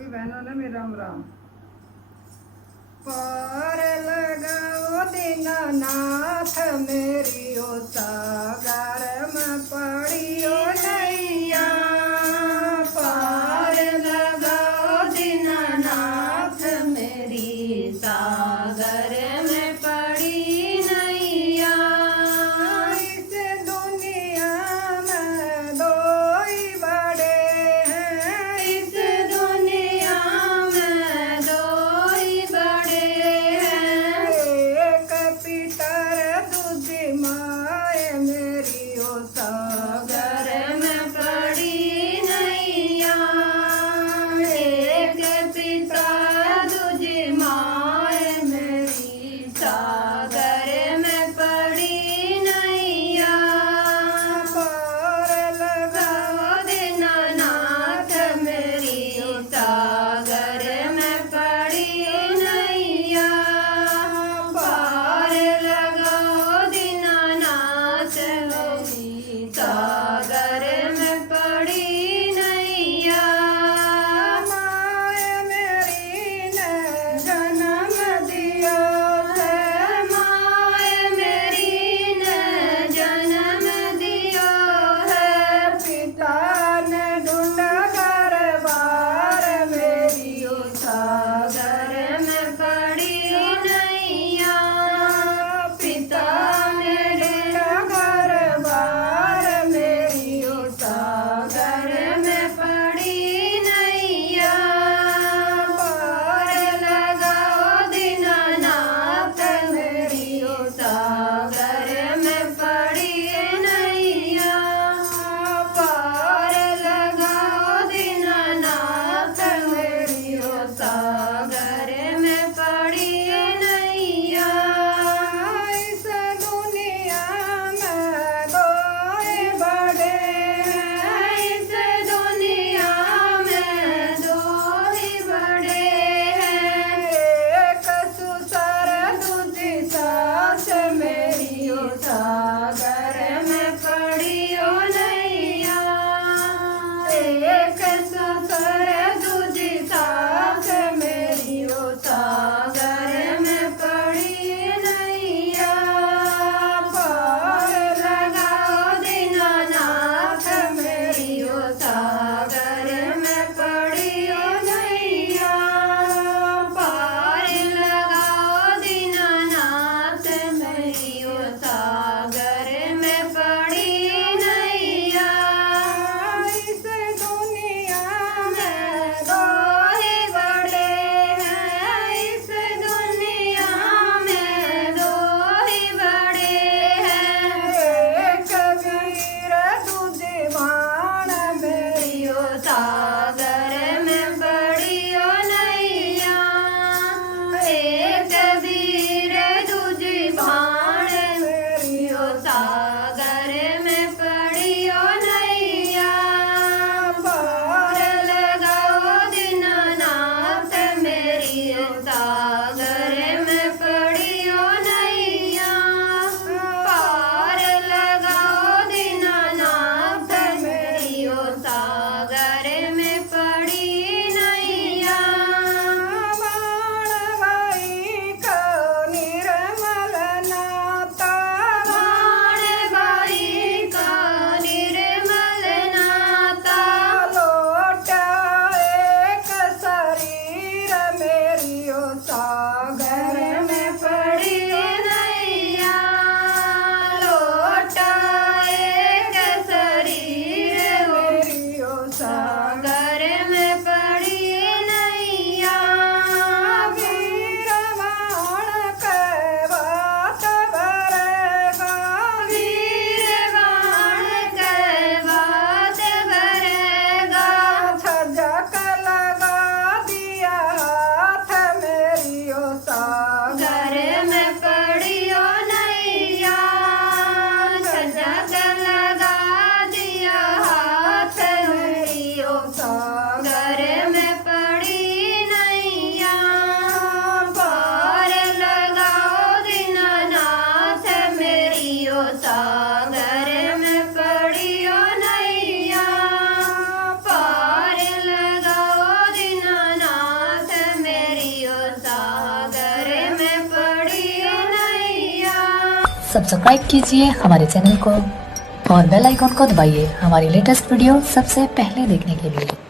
सभी बहनों ने मेरा राम राम। पार लगाओ दीनानाथ मेरी ओ सागर में पड़ियो नैया। पार लगाओ दीनानाथ मेरी सागर में पड़ी नैया। इस दुनिया में दो ही बड़े हैं, इस दुनिया में दो ही बड़े हैं। एक पितर दूसरी माए मेरी ओ सागर में पड़ी नैया। एक पिता दूसरी माए मेरी सागर में पड़ी नैया। पार लगाओ दीनानाथ मेरी सागर में पड़ी नैया। पार लगाओ दीनानाथ मेरी सागर में पड़ी नैया। माए मेरी ने जन्म दिया है, माए मेरी ने जन्म दिया है। पिता ने ढूंढा घर बार मेरी ओ सागर में पड़ी नैया। पिता ने ढूंढा घर बार मेरी सब्सक्राइब कीजिए हमारे चैनल को और बेल आइकॉन को दबाइए हमारी लेटेस्ट वीडियो सबसे पहले देखने के लिए।